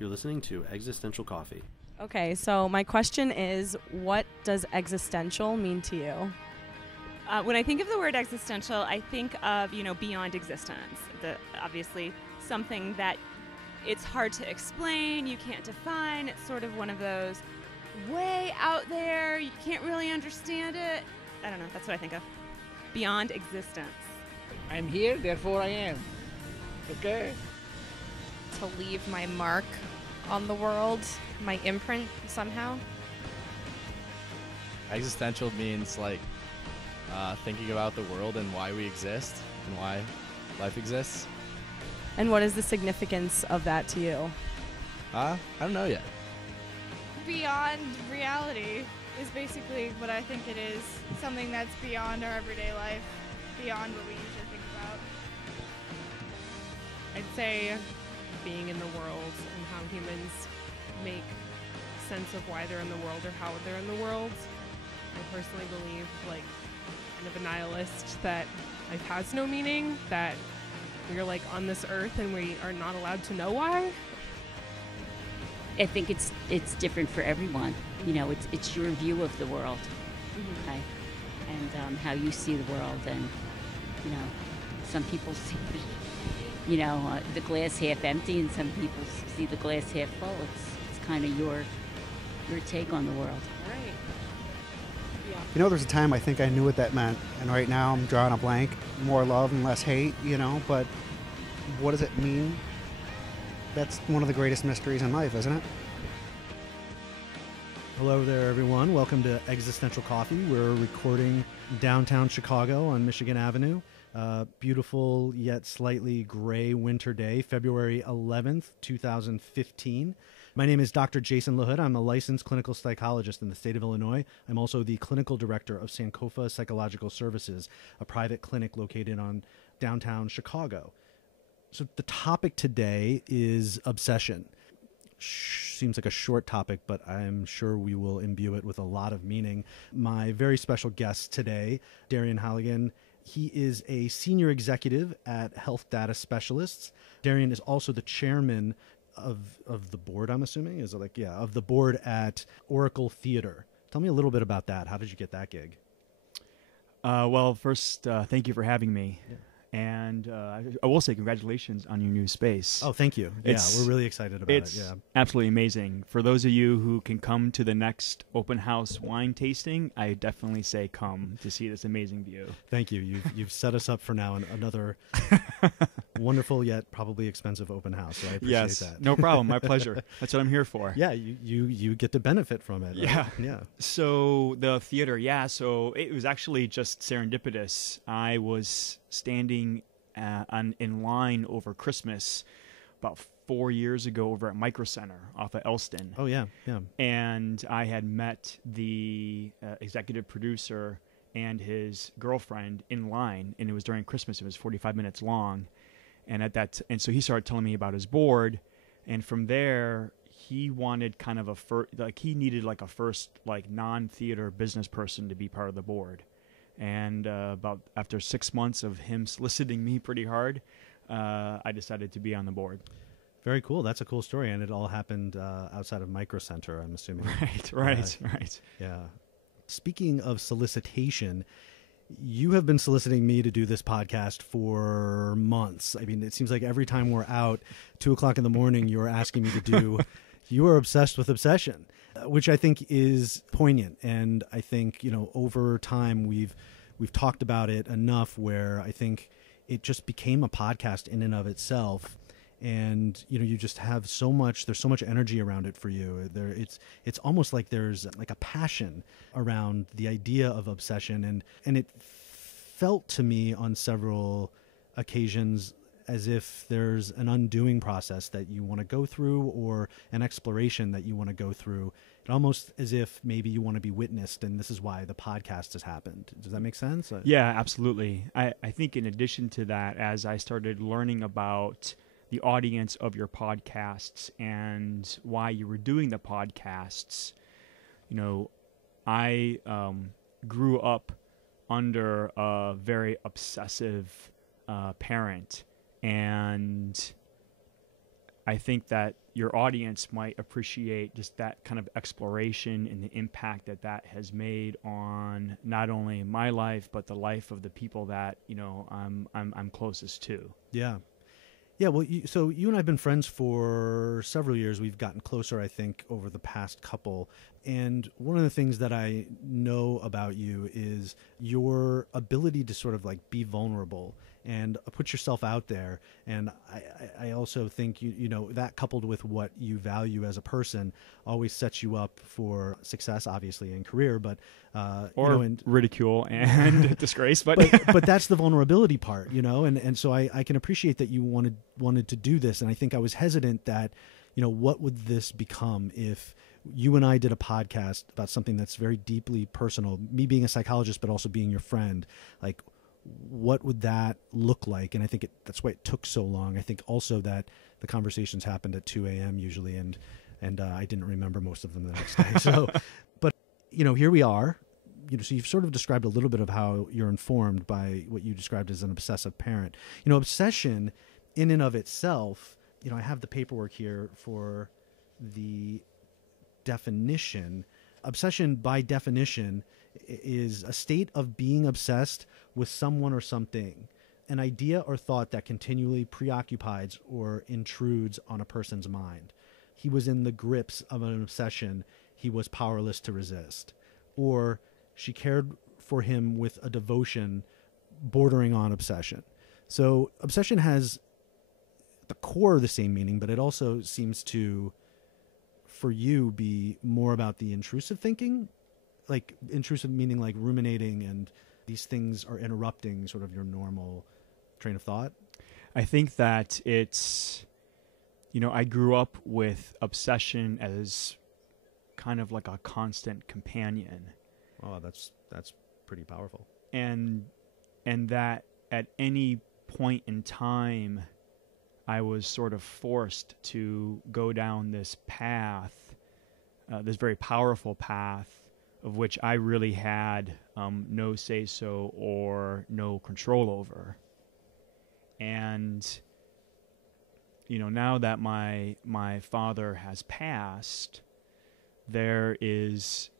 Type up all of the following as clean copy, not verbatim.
You're listening to Existential Coffee. Okay, so my question is, what does existential mean to you? When I think of the word existential, I think of, beyond existence. Obviously, something that it's hard to explain, you can't define. It's sort of one of those way out there, you can't really understand it. I don't know, that's what I think of. Beyond existence. I'm here, therefore I am. Okay? To leave my mark on the world, my imprint somehow. Existential means thinking about the world and why we exist and why life exists. And what is the significance of that to you? I don't know yet. Beyond reality is basically what I think it is. Something that's beyond our everyday life, beyond what we usually think about. I'd say being in the world and how humans make sense of why they're in the world or how they're in the world. I personally believe, kind of a nihilist, that life has no meaning, that we're on this earth and we are not allowed to know why. I think it's different for everyone. It's your view of the world, okay? And how you see the world, and some people see the glass half empty, and some people see the glass half full. It's kind of your take on the world. Right. Yeah. There's a time I think I knew what that meant, and right now I'm drawing a blank. More love and less hate, but what does it mean? That's one of the greatest mysteries in life, isn't it? Hello there, everyone. Welcome to Existential Coffee. We're recording downtown Chicago on Michigan Avenue. Beautiful yet slightly gray winter day, February 11th, 2015. My name is Dr. Jason LaHood. I'm a licensed clinical psychologist in the state of Illinois. I'm also the clinical director of Sankofa Psychological Services, a private clinic located on downtown Chicago. So the topic today is obsession. Seems like a short topic, but I'm sure we will imbue it with a lot of meaning. My very special guest today, Darien Hallagan, he is a senior executive at Health Data Specialists. Darien is also the chairman of the board, I'm assuming? Of the board at Oracle Theater. Tell me a little bit about that. How did you get that gig? Well, first, thank you for having me. Yeah. And I will say congratulations on your new space. Oh, thank you. We're really excited about it. It's absolutely amazing. For those of you who can come to the next open house wine tasting, I definitely say come to see this amazing view. Thank you. You've set us up for now another wonderful yet probably expensive open house. So I appreciate that. No problem. My pleasure. That's what I'm here for. Yeah, you get to benefet from it. Right? Yeah. So the theater, so it was actually just serendipitous. I was standing in line over Christmas about 4 years ago over at Micro Center off of Elston. Oh, yeah. And I had met the executive producer and his girlfriend in line, and it was during Christmas. It was 45 minutes long. And so he started telling me about his board, and from there he wanted kind of he needed a first non-theater business person to be part of the board. And after 6 months of him soliciting me pretty hard, I decided to be on the board. Very cool. That's a cool story. And it all happened outside of Micro Center, I'm assuming. Right. Yeah. Speaking of solicitation, you have been soliciting me to do this podcast for months. I mean, it seems like every time we're out, 2:00 in the morning, you're asking me to do, you are obsessed with obsession, which I think is poignant. And I think, over time we've talked about it enough where I think it just became a podcast in and of itself. And, you just have there's so much energy around it for you. It's almost like there's a passion around the idea of obsession. And it felt to me on several occasions as if there's an undoing process that you want to go through, or an exploration that you want to go through. It almost as if maybe you want to be witnessed, and this is why the podcast has happened. Does that make sense? Yeah, absolutely. I think in addition to that, as I started learning about the audience of your podcasts and why you were doing the podcasts, I grew up under a very obsessive parent, and I think that your audience might appreciate just that kind of exploration and the impact that that has made on not only my life but the life of the people that I'm closest to. Yeah. Yeah, well, so you and I have been friends for several years. We've gotten closer, I think, over the past couple. And one of the things that I know about you is your ability to sort of like be vulnerable and put yourself out there. And I also think, you know, that coupled with what you value as a person always sets you up for success, obviously, in career, but ridicule and disgrace. But but that's the vulnerability part, you know, and so I can appreciate that you wanted to do this. And I think I was hesitant that, you know, what would this become if you and I did a podcast about something that's very deeply personal, me being a psychologist, but also being your friend, like, what would that look like? And I think that's why it took so long. I think also that the conversations happened at 2 a.m. usually, and I didn't remember most of them the next day. So, but, you know, here we are. You know, so you've sort of described a little bit of how you're informed by what you described as an obsessive parent. You know, obsession in and of itself, you know, I have the paperwork here for the definition. Obsession, by definition, is a state of being obsessed with someone or something, an idea or thought that continually preoccupies or intrudes on a person's mind. He was in the grips of an obsession he was powerless to resist. Or she cared for him with a devotion bordering on obsession. So obsession has the core of the same meaning, but it also seems to, for you, be more about the intrusive thinking, like intrusive meaning like ruminating, and these things are interrupting sort of your normal train of thought. I think that it's, you know, I grew up with obsession as kind of like a constant companion. Oh, that's pretty powerful. And that at any point in time, I was sort of forced to go down this path, this very powerful path, of which I really had no say-so or no control over. And, you know, now that my father has passed, there is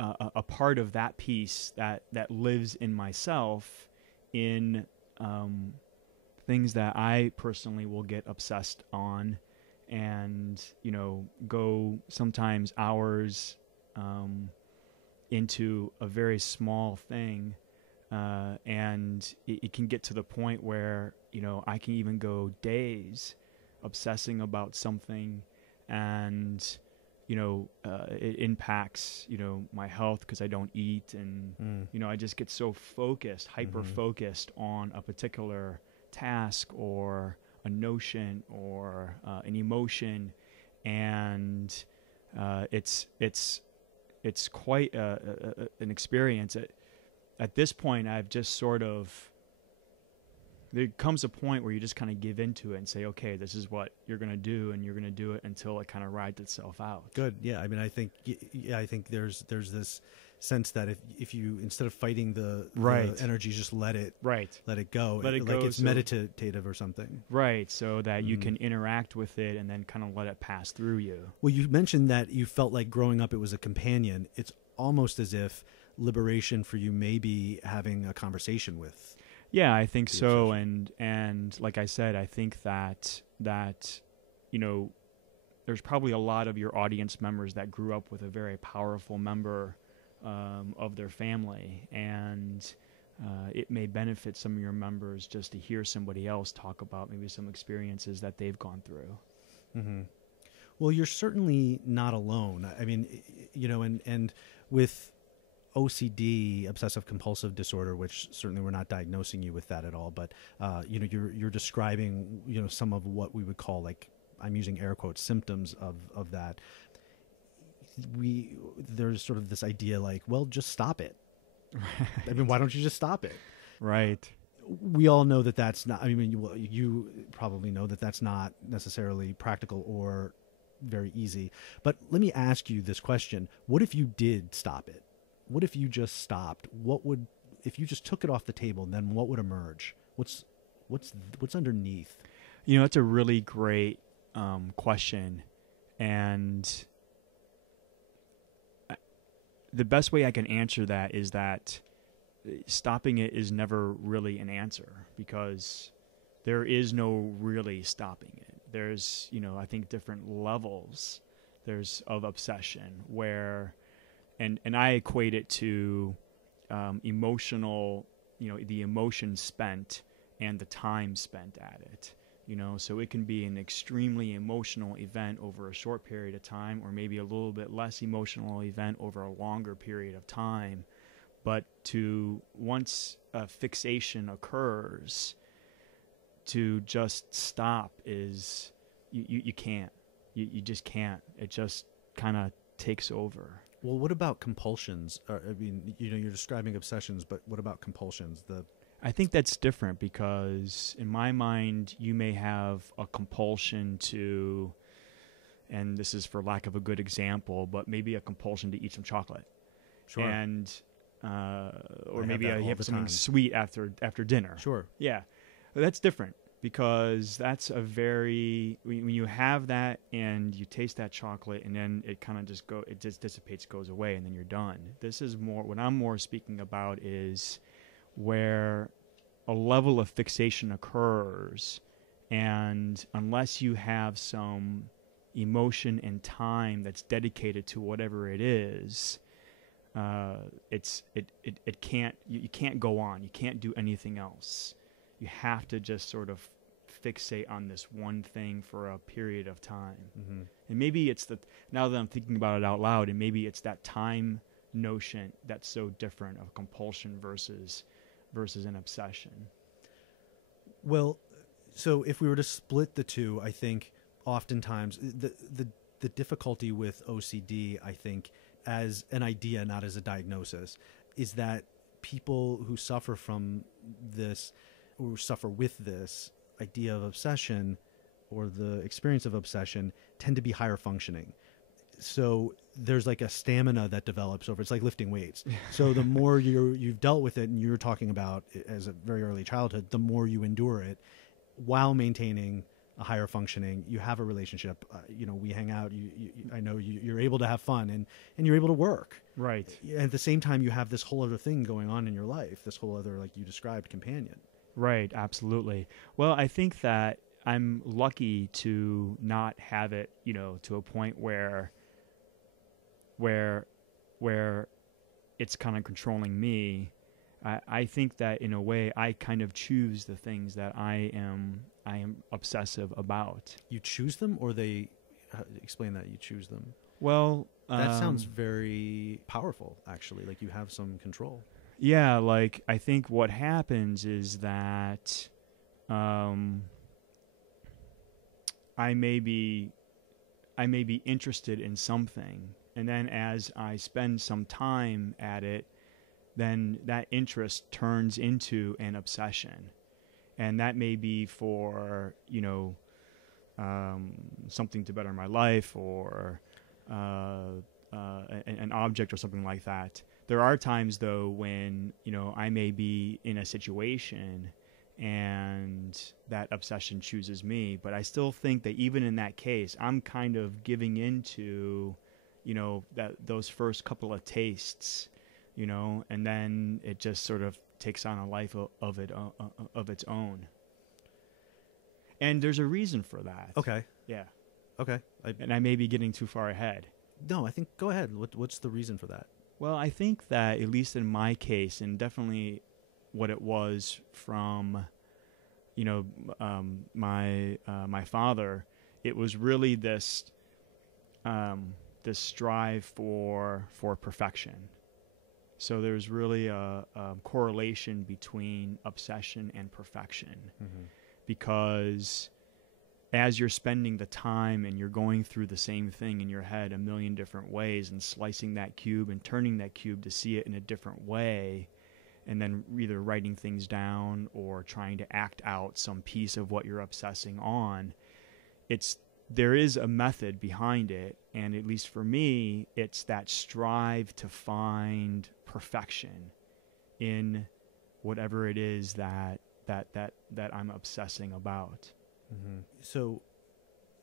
a part of that piece that lives in myself in things that I personally will get obsessed on, and, you know, go sometimes hours into a very small thing, and it can get to the point where, you know, I can even go days obsessing about something, and, you know, it impacts, you know, my health because I don't eat, and you know, I just get so focused, hyper focused on a particular task or a notion or an emotion, and it's quite an experience. At this point, I've just sort of, there comes a point where you just kind of give into it and say, okay, this is what you're going to do, and you're going to do it until it kind of rides itself out. Good. Yeah. I mean, I think there's this sense that if you, instead of fighting the energy, just let it go. Let it go, like it's meditative or something. Right. So that you can interact with it and then kind of let it pass through you. Well, you mentioned that you felt like growing up it was a companion. It's almost as if liberation for you may be having a conversation with. Yeah, I think so. And like I said, I think that, you know, there's probably a lot of your audience members that grew up with a very powerful member of their family, and it may benefit some of your members just to hear somebody else talk about maybe some experiences that they've gone through. Mm-hmm. Well, you're certainly not alone. I mean, you know, and with OCD, obsessive-compulsive disorder, which certainly we're not diagnosing you with that at all, but you know, you're describing, you know, some of what we would call, like, I'm using air quotes, symptoms of that. There's sort of this idea like, well, just stop it. I mean, why don't you just stop it? Right. We all know that that's not, I mean, you probably know that that's not necessarily practical or very easy. But let me ask you this question. What if you did stop it? What if you just stopped? If you just took it off the table, then what would emerge? What's underneath? That's a really great question, and the best way I can answer that is that stopping it is never really an answer, because there is no really stopping it. There's, I think different levels of obsession where, and I equate it to emotional, the emotion spent and the time spent at it. So it can be an extremely emotional event over a short period of time, or maybe a little bit less emotional event over a longer period of time. But once a fixation occurs, to just stop is, you can't. You just can't. It just kind of takes over. Well, what about compulsions? You're describing obsessions, but what about compulsions? I think that's different, because in my mind, you may have a compulsion to, and this is for lack of a good example, but maybe a compulsion to eat some chocolate. Sure. And, or maybe you have something time. Sweet after dinner. Sure. Yeah. But that's different, because that's when you have that and you taste that chocolate and then it kind of it just dissipates, goes away, and then you're done. This is what I'm more speaking about is where a level of fixation occurs, and unless you have some emotion and time that's dedicated to whatever it is, it can't, you can't go on. You can't do anything else. You have to just sort of fixate on this one thing for a period of time. Mm-hmm. And maybe it's now that I'm thinking about it out loud, and maybe it's that time notion that's so different of compulsion versus an obsession. Well, so if we were to split the two, I think oftentimes the difficulty with OCD, I think, as an idea, not as a diagnosis, is that people who suffer from this, or suffer with this idea of obsession or the experience of obsession, tend to be higher functioning. So there's like a stamina that develops over. It's like lifting weights. So the more you've dealt with it, and you're talking about it as a very early childhood, the more you endure it while maintaining a higher functioning. You have a relationship. We hang out. I know you're able to have fun, and you're able to work. Right. At the same time, you have this whole other thing going on in your life. This whole other, like you described, companion. Right. Absolutely. Well, I think that I'm lucky to not have it, to a point where it's kind of controlling me. I think that in a way I kind of choose the things that I am obsessive about. You choose them, or they explain that you choose them? Well, that sounds very powerful, actually. Like you have some control. Yeah, like I think what happens is that I may be interested in something, and then as I spend some time at it, then that interest turns into an obsession. And that may be for, something to better my life, or an object or something like that. There are times, though, when, I may be in a situation and that obsession chooses me, but I still think that even in that case, I'm kind of giving into, those first couple of tastes, and then it just sort of takes on a life of its own. And there's a reason for that. Okay. Yeah. Okay. And I may be getting too far ahead. No, I think go ahead. What's the reason for that? Well, I think that at least in my case, and definitely what it was from, my father, it was really this strive for perfection. So there's really a correlation between obsession and perfection, because as you're spending the time and you're going through the same thing in your head a million different ways and slicing that cube and turning that cube to see it in a different way, and then either writing things down or trying to act out some piece of what you're obsessing on, there is a method behind it. And at least for me, it's that strive to find perfection in whatever it is that I'm obsessing about. So,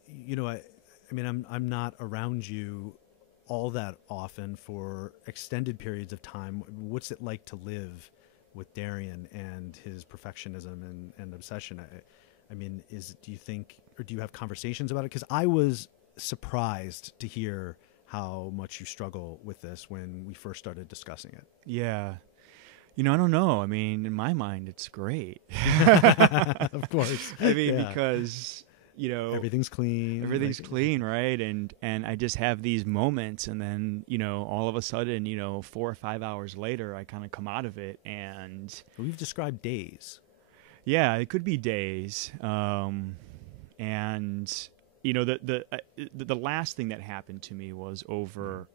I mean, I'm not around you all that often for extended periods of time. What's it like to live with Darien and his perfectionism and obsession? I mean, do you think, or do you have conversations about it? Because I was surprised to hear how much you struggle with this when we first started discussing it. Yeah. I don't know. I mean, in my mind, it's great. Of course. I mean, because, everything's clean. Everything's clean, right? And I just have these moments, and then, all of a sudden, 4 or 5 hours later, I kind of come out of it, and... We've described days. Yeah, it could be days. And, the last thing that happened to me was over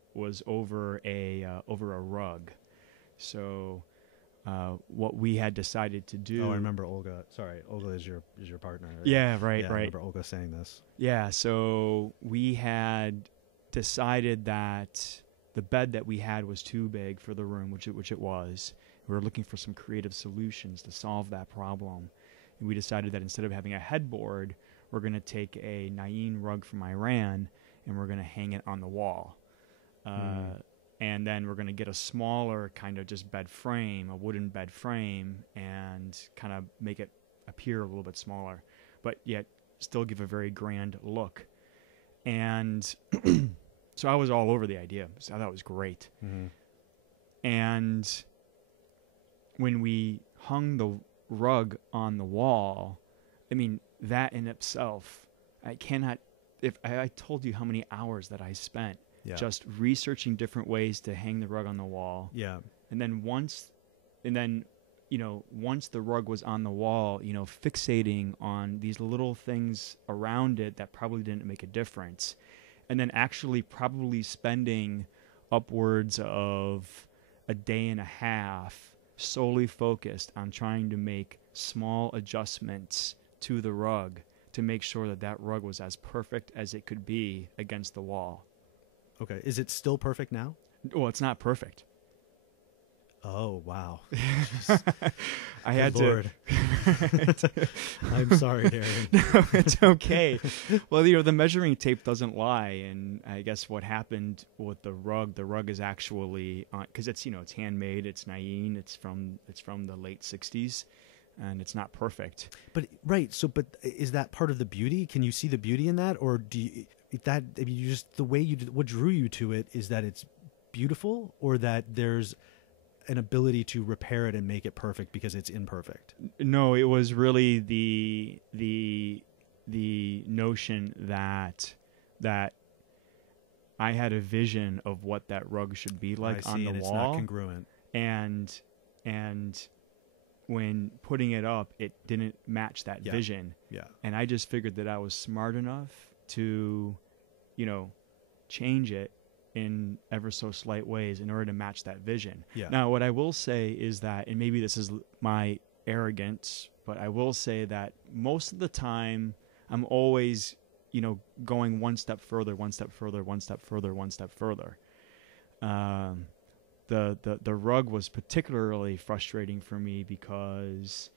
a rug. So... what we had decided to do. Oh, I remember Olga. Sorry, Olga is your partner. Right? Yeah, right. I remember Olga saying this. Yeah, so we had decided that the bed that we had was too big for the room, which it was. We were looking for some creative solutions to solve that problem, and we decided that instead of having a headboard, we're going to take a Nain rug from Iran and we're going to hang it on the wall. And then we're going to get a smaller kind of just bed frame, a wooden bed frame, and kind of make it appear a little bit smaller, but yet still give a very grand look. And so I was all over the idea. So I thought it was great. And when we hung the rug on the wall, I mean, that in itself, if I told you how many hours that I spent just researching different ways to hang the rug on the wall. Yeah. And then once the rug was on the wall, fixating on these little things around it that probably didn't make a difference. And then actually probably spending upwards of a day and a half solely focused on trying to make small adjustments to the rug to make sure that rug was as perfect as it could be against the wall. Okay. Is it still perfect now? Well, it's not perfect. Oh, wow. I had Lord. to. I'm sorry, Darien. No, it's okay. Well, the measuring tape doesn't lie, and I guess what happened with the rug is actually because it's it's handmade, it's Nain, it's from the late '60s, and it's not perfect. But right, but is that part of the beauty? Can you see the beauty in that, or do you? The way what drew you to it is that it's beautiful, or that there's an ability to repair it and make it perfect because it's imperfect? No, it was really the notion that I had a vision of what that rug should be like on the wall. It's not congruent. And when putting it up, it didn't match that vision. Yeah. And I just figured that I was smart enough to, change it in ever so slight ways in order to match that vision. Yeah. Now, what I will say is that, and maybe this is my arrogance, but I will say that most of the time I'm always, going one step further, one step further, one step further, one step further. The rug was particularly frustrating for me because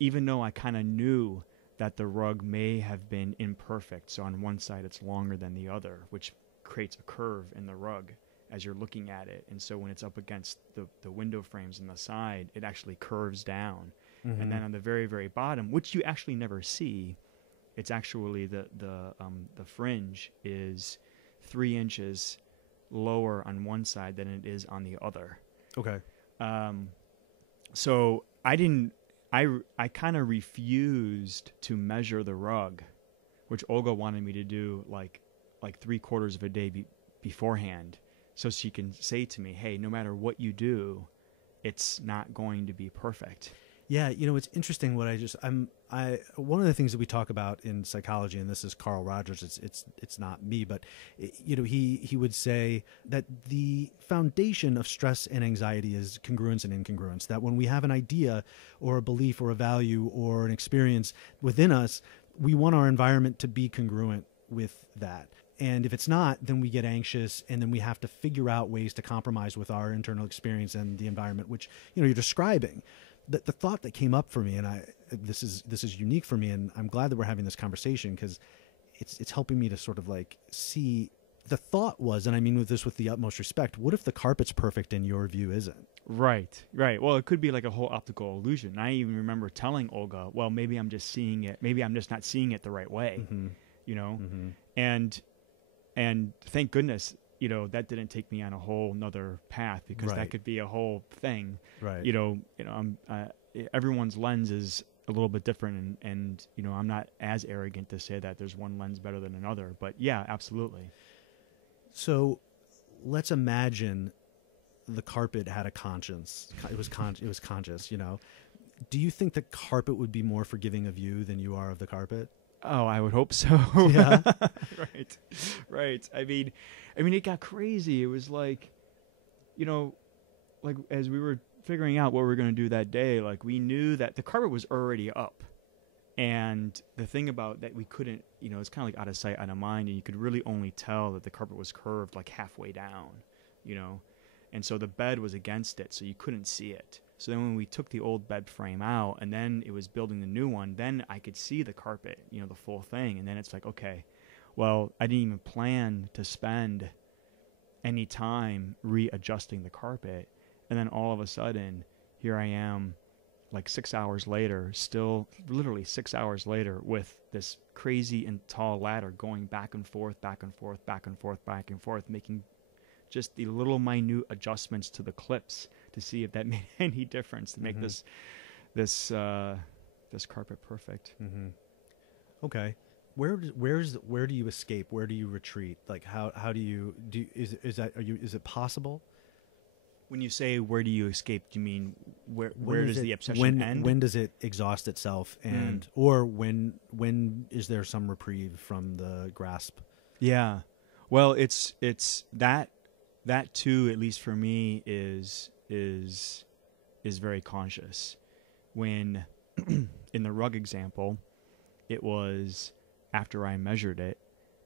even though I kind of knew that the rug may have been imperfect, so on one side it's longer than the other, which creates a curve in the rug as you're looking at it. And so when it's up against the window frames on the side, it actually curves down. Mm-hmm. And then on the very, very bottom, which you actually never see, it's actually the fringe is 3 inches lower on one side than it is on the other. Okay. So I kind of refused to measure the rug, which Olga wanted me to do like 3/4 of a day beforehand, so she can say to me, hey, no matter what you do, it's not going to be perfect. Yeah, it's interesting what one of the things that we talk about in psychology, and this is Carl Rogers, it's not me, but he would say that the foundation of stress and anxiety is congruence and incongruence, that when we have an idea or a belief or a value or an experience within us, we want our environment to be congruent with that. And if it's not, then we get anxious, and then we have to figure out ways to compromise with our internal experience and the environment, which you're describing. the thought that came up for me, and this is unique for me, and I'm glad that we're having this conversation because it's helping me to sort of like see. The thought was, and I mean this with the utmost respect, what if the carpet's perfect and your view isn't? Right. Well, it could be like a whole optical illusion. I even remember telling Olga, well, maybe I'm just seeing it. Maybe I'm just not seeing it the right way, you know? And thank goodness, you know, that didn't take me on a whole nother path because that could be a whole thing. Right. You know, everyone's lens is a little bit different and, you know, I'm not as arrogant to say that there's one lens better than another, but yeah, absolutely. So let's imagine the carpet had a conscience. It was conscious, you know. Do you think the carpet would be more forgiving of you than you are of the carpet? Oh, I would hope so. Yeah. Right. I mean, it got crazy. It was like, you know, like as we were figuring out what we were going to do that day, like we knew that the carpet was already up. And the thing about that we couldn't, you know, it's kind of like out of sight, out of mind, and you could really only tell that the carpet was curved like halfway down, you know, and so the bed was against it, so you couldn't see it. So then when we took the old bed frame out and then it was building the new one, then I could see the carpet, you know, the full thing. And then it's like, okay, well, I didn't even plan to spend any time readjusting the carpet. And then all of a sudden, here I am, like 6 hours later, still literally 6 hours later with this crazy and tall ladder going back and forth, back and forth, back and forth, back and forth, making just the little minute adjustments to the clips to see if that made any difference to make this carpet perfect. Okay. Where do you escape? Where do you retreat? Like how do you is it possible? When you say where do you escape, do you mean where does the obsession end? When does it exhaust itself, and or when is there some reprieve from the grasp? Yeah, well, it's that too. At least for me, is very conscious. When in the rug example, it was after I measured it,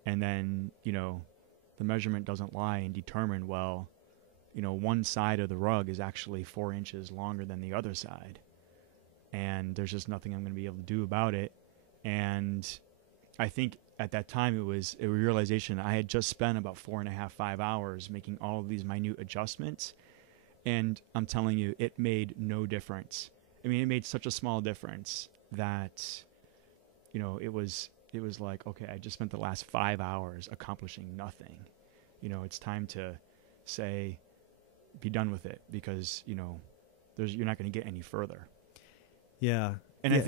and then you know the measurement doesn't lie and determine well. You know, one side of the rug is actually 4 inches longer than the other side. And there's just nothing I'm going to be able to do about it. And I think at that time it was a realization I had just spent about 4.5, 5 hours making all of these minute adjustments. And I'm telling you, it made no difference. I mean, it made such a small difference that, you know, it was like, okay, I just spent the last 5 hours accomplishing nothing. You know, it's time to say, be done with it because you know you're not going to get any further. Yeah. And I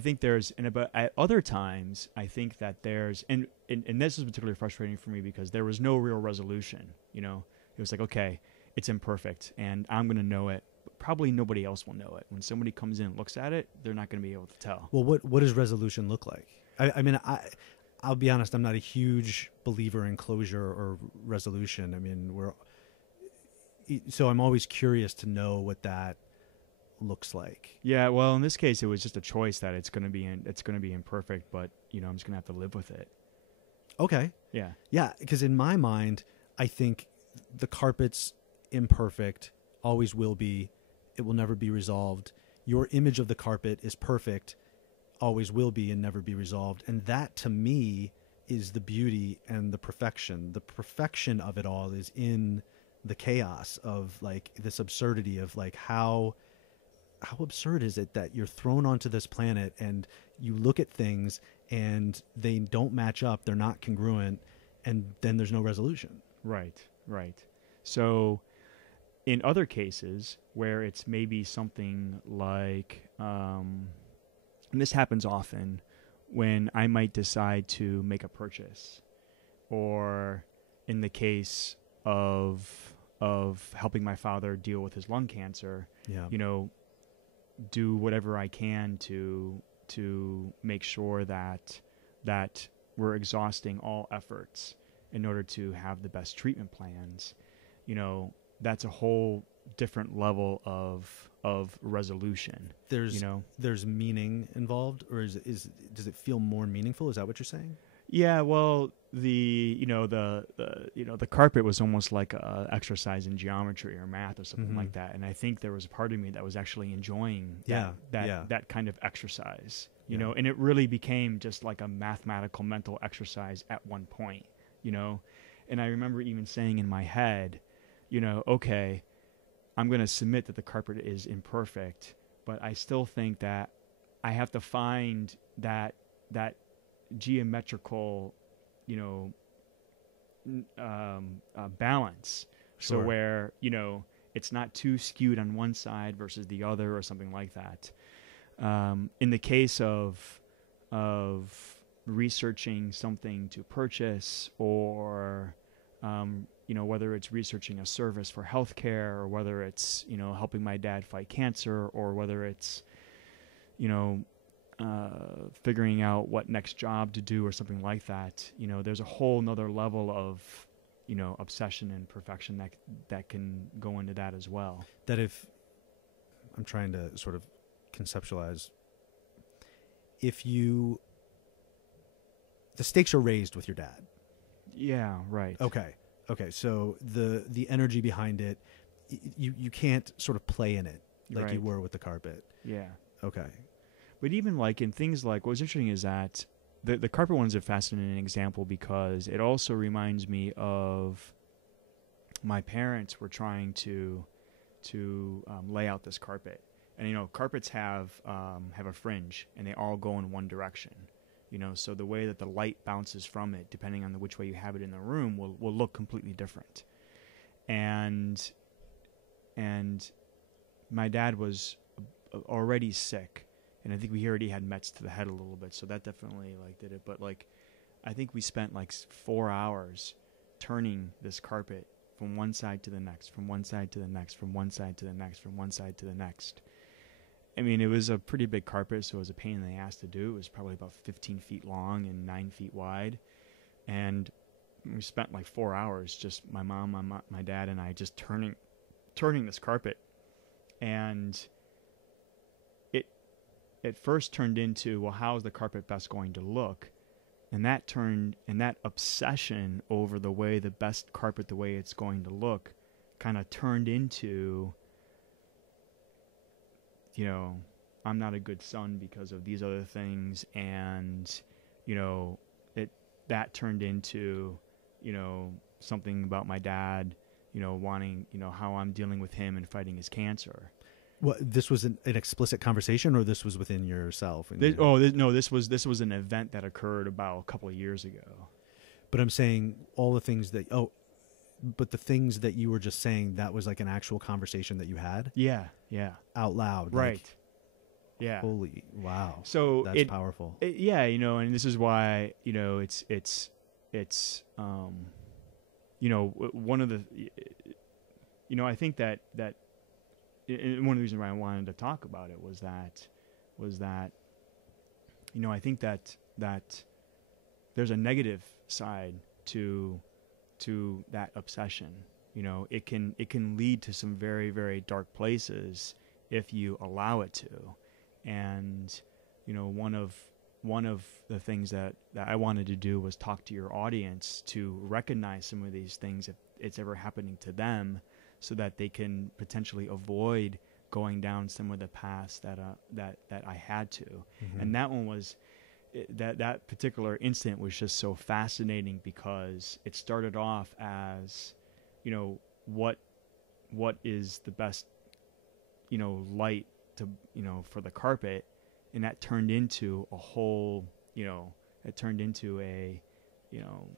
think there's but at other times I think that there's and this is particularly frustrating for me because there was no real resolution. You know, it was like, okay, it's imperfect and I'm going to know it, but probably nobody else will know it. When somebody comes in and looks at it, they're not going to be able to tell. Well, what does resolution look like? I mean, I'll be honest, I'm not a huge believer in closure or resolution. I mean, so I'm always curious to know what that looks like. Yeah, well, in this case, it was just a choice that it's going to be imperfect, but you know, I'm just going to have to live with it. Okay. Yeah. Yeah, because in my mind, I think the carpet's imperfect, always will be. It will never be resolved. Your image of the carpet is perfect, always will be, and never be resolved. And that, to me, is the beauty and the perfection. The perfection of it all is in the chaos of like this absurdity of like how absurd is it that you're thrown onto this planet and you look at things and they don't match up, they're not congruent, and then there's no resolution. Right. So in other cases where it's maybe something like and this happens often when I might decide to make a purchase, or in the case of helping my father deal with his lung cancer, you know, do whatever I can to make sure that we're exhausting all efforts in order to have the best treatment plans. You know, that's a whole different level of resolution. There's meaning involved, or does it feel more meaningful? Is that what you're saying? Yeah, well, the carpet was almost like a exercise in geometry or math or something like that, and I think there was a part of me that was actually enjoying that kind of exercise, you know, and it really became just like a mathematical mental exercise at one point, you know. And I remember even saying in my head, you know, okay, I'm going to submit that the carpet is imperfect, but I still think that I have to find that geometrical, you know, balance. Sure. So where, you know, it's not too skewed on one side versus the other or something like that. In the case of researching something to purchase, or you know, whether it's researching a service for healthcare, or whether it's, you know, helping my dad fight cancer, or whether it's, you know, figuring out what next job to do or something like that, you know, there's a whole nother level of, you know, obsession and perfection that can go into that as well. That if I'm trying to sort of conceptualize, if the stakes are raised with your dad. Yeah, right. Okay. So the energy behind it, you can't sort of play in it like you were with the carpet. Yeah. Okay. But even like in things like, what's interesting is that the carpet one's a fascinating example because it also reminds me of my parents were trying to lay out this carpet. And, you know, carpets have a fringe, and they all go in one direction. You know, so the way that the light bounces from it, depending on which way you have it in the room, will look completely different. And my dad was already sick, and I think we already had Mets to the head a little bit, so that definitely like did it. But like, I think we spent like 4 hours turning this carpet from one side to the next, from one side to the next, from one side to the next, from one side to the next. I mean, it was a pretty big carpet, so it was a pain in the ass to do. It was probably about 15 feet long and 9 feet wide. And we spent like 4 hours, just my mom, my dad, and I just turning this carpet. And it first turned into, well, how is the carpet best going to look? And that obsession over the way the best carpet, the way it's going to look, kind of turned into, you know, I'm not a good son because of these other things, and, you know, that turned into, you know, something about my dad, you know, wanting, you know, how I'm dealing with him and fighting his cancer. Well, this was an explicit conversation, or this was within yourself? This was an event that occurred about a couple of years ago. But I'm saying all the things that but the things that you were just saying, that was like an actual conversation that you had? Yeah. Out loud. Right. Like, yeah. Holy, wow. So that's powerful. Yeah, you know, and this is why, you know, it's you know, one of the, you know, I think that one of the reasons why I wanted to talk about it was that, you know, I think that there's a negative side to that obsession. You know, it can lead to some very, very dark places if you allow it to. And, you know, one of the things that I wanted to do was talk to your audience to recognize some of these things if it's ever happening to them, so that they can potentially avoid going down some of the paths that I had to. Mm-hmm. And that one was that particular incident was just so fascinating because it started off as, you know, what is the best, you know, light to, you know, for the carpet, and that turned into a whole, you know, it turned into a, you know,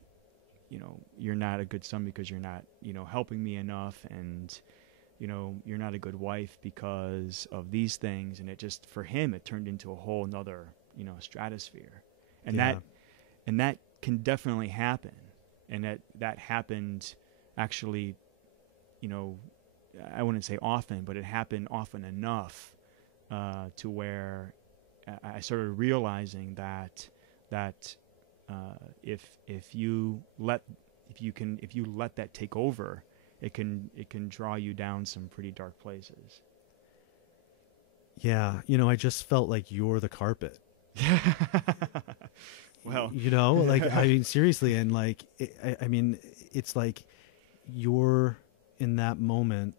you're not a good son because you're not, you know, helping me enough, and, you know, you're not a good wife because of these things. And it just, for him, it turned into a whole nother, you know, stratosphere. And that can definitely happen. And that happened actually, you know, I wouldn't say often, but it happened often enough to where I started realizing that if you let that take over, it can draw you down some pretty dark places. Yeah, you know, I just felt like you're the carpet. Well, you know, like, I mean, seriously. And like, I mean, it's like you're in that moment,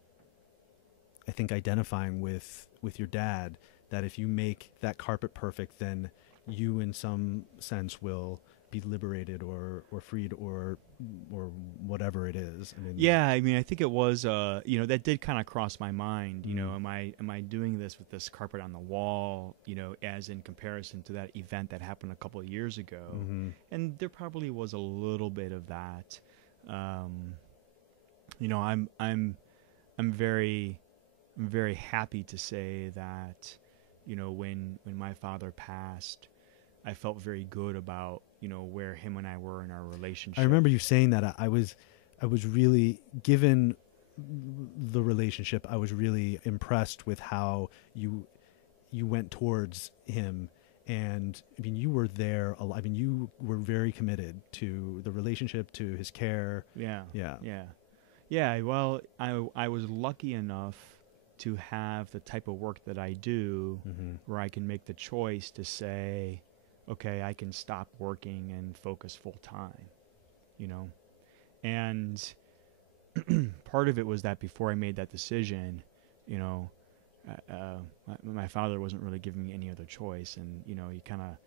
I think, identifying with your dad, that if you make that carpet perfect, then you in some sense will be liberated or freed or whatever it is. I mean, yeah, I mean, I think it was, you know, that did kind of cross my mind. You know, am I doing this with this carpet on the wall, you know, as in comparison to that event that happened a couple of years ago? And there probably was a little bit of that. You know, I'm very happy to say that, you know, when my father passed, I felt very good about, you know, where him and I were in our relationship. I remember you saying that. I was really, given the relationship, I was really impressed with how you went towards him. And I mean, you were there. I mean, you were very committed to the relationship, to his care. Yeah. Yeah. Well, I was lucky enough to have the type of work that I do, where I can make the choice to say, okay, I can stop working and focus full time, you know? And part of it was that before I made that decision, you know, my father wasn't really giving me any other choice. And, you know, you kind of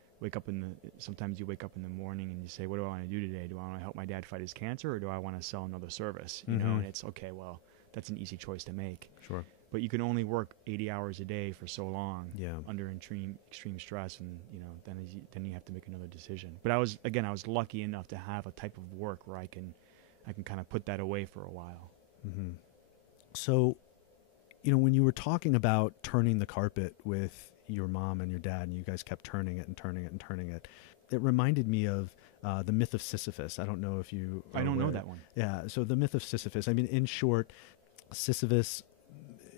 sometimes you wake up in the morning and you say, what do I want to do today? Do I want to help my dad fight his cancer, or do I want to sell another service? You know, and it's okay, well, that's an easy choice to make. Sure. But you can only work 80 hours a day for so long, under extreme stress, and you know, then you have to make another decision. But I was lucky enough to have a type of work where I can kind of put that away for a while. So, you know, when you were talking about turning the carpet with your mom and your dad, and you guys kept turning it and turning it and turning it, it reminded me of the myth of Sisyphus. I don't know if you are I don't know aware. that one. Yeah. So the myth of Sisyphus. I mean, in short, Sisyphus,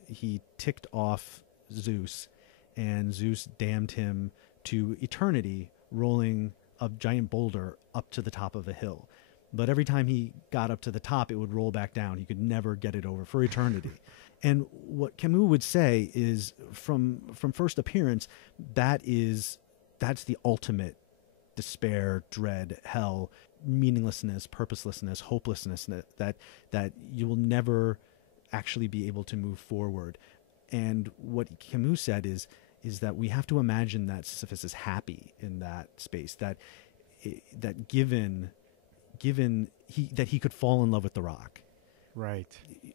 he ticked off Zeus, and Zeus damned him to eternity, rolling a giant boulder up to the top of a hill. But every time he got up to the top, it would roll back down. He could never get it over for eternity. And what Camus would say is, from first appearance, that's the ultimate despair, dread, hell, meaninglessness, purposelessness, hopelessness, that you will never actually be able to move forward. And what Camus said is that we have to imagine that Sisyphus is happy in that space, that given that he could fall in love with the rock, right?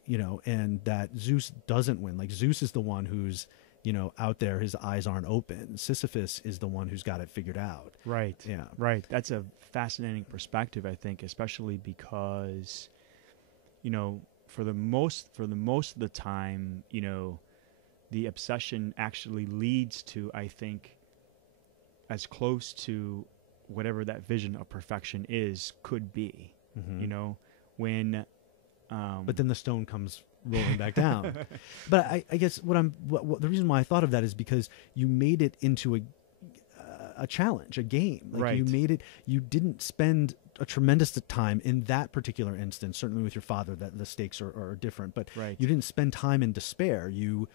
You know, and that Zeus doesn't win. Like, Zeus is the one who's, you know, out there, his eyes aren't open. Sisyphus is the one who's got it figured out. Right. Yeah. Right. That's a fascinating perspective, I think, especially because, you know, for the most of the time, you know, the obsession actually leads to, I think, as close to whatever that vision of perfection could be. You know, when but then the stone comes rolling back down. But I guess the reason why I thought of that is because you made it into a challenge, a game. Like, you made it. You didn't spend a tremendous time in that particular instance. Certainly with your father, that the stakes are different. But you didn't spend time in despair. You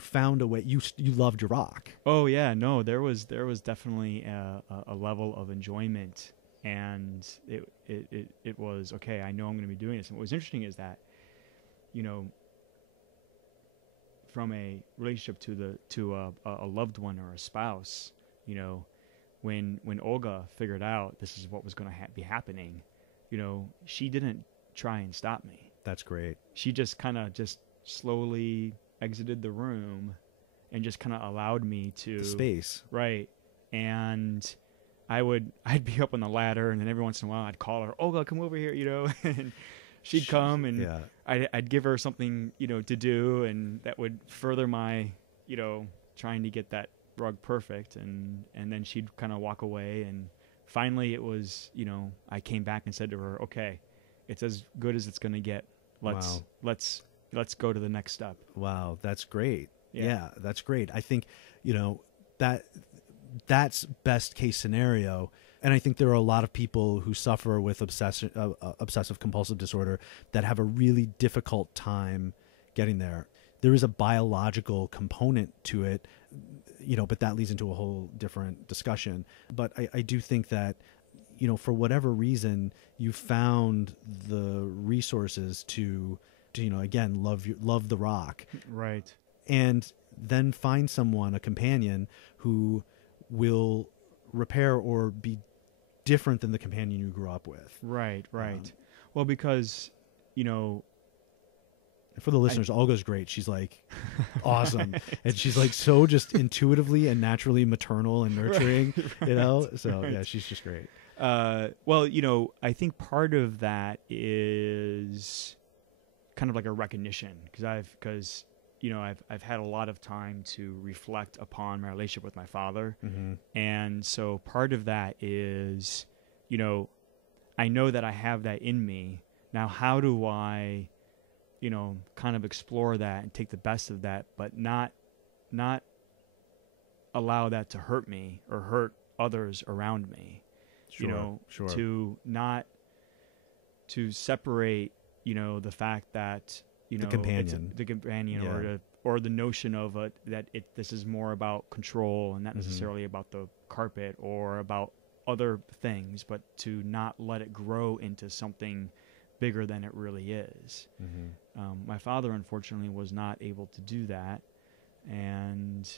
found a way. You loved your rock. Oh yeah, no, there was definitely a level of enjoyment, and it was okay. I know I'm going to be doing this. And what was interesting is that, you know, from a relationship to a loved one or a spouse, you know, when Olga figured out this is what was going to be happening, you know, she didn't try and stop me. That's great. She just kind of slowly exited the room and just kind of allowed me to the space. Right. And I'd be up on the ladder, and then every once in a while I'd call her, Olga, come over here, you know, and she'd come, and I'd give her something, you know, to do, and that would further my, you know, trying to get that rug perfect, and then she'd kind of walk away, and finally it was, you know, I came back and said to her, okay, it's as good as it's going to get. Let's go to the next step. Wow, that's great. Yeah, that's great. I think, you know, that's best case scenario. And I think there are a lot of people who suffer with obsessive compulsive disorder that have a really difficult time getting there. There is a biological component to it. but that leads into a whole different discussion. But I do think that, for whatever reason, you found the resources to again, love the rock. Right. And then find someone, a companion, who will repair or be different than the companion you grew up with. Right. Well, because, for the listeners, Olga's great. She's like awesome. And she's like so just intuitively and naturally maternal and nurturing, So yeah, she's just great. Well, I think part of that is kind of like a recognition, because I've had a lot of time to reflect upon my relationship with my father. Mm-hmm. And so part of that is, I know that I have that in me. Now, how do I, kind of explore that and take the best of that, but not allow that to hurt me or hurt others around me? Sure. To separate, the fact that, the companion, yeah. or the notion of this is more about control and not necessarily about the carpet or about other things, but to not let it grow into something bigger than it really is. My father, unfortunately, was not able to do that, and